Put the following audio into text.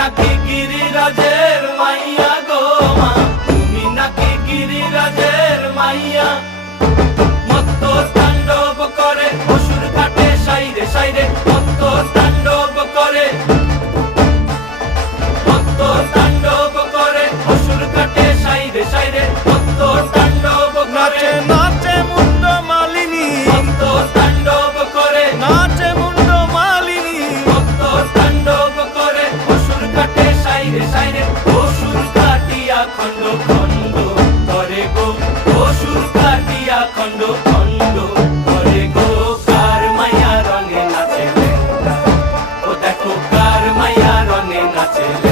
নাকি গিরিরাজের মাইয়া গো মা, তুমি নাকি গিরিরাজের মাইয়া। মত্ত তাণ্ডব করে অসুর কাটে সাইরে সাইরে, মত্ত তাণ্ডব করে, মত্ত তাণ্ডব করে অসুর কাটে সাইরে সাইরে, মত্ত তাণ্ডব করে। নাচে মুন্ড মালিনী, মত্ত তাণ্ডব করে, নাচে মুন্ড মালিনী, মত্ত তাণ্ডব করে অসুর কাটে সাইরে সাইরে, অসুর কাটিয়া খণ্ড খণ্ড করে গো, অসুর কাটিয়া খণ্ড খণ্ড করে গো। কার মায়া রঙে নাচে লেঙ্গা, ও দেখো কার মায়া রঙে নাচে লেঙ্গা।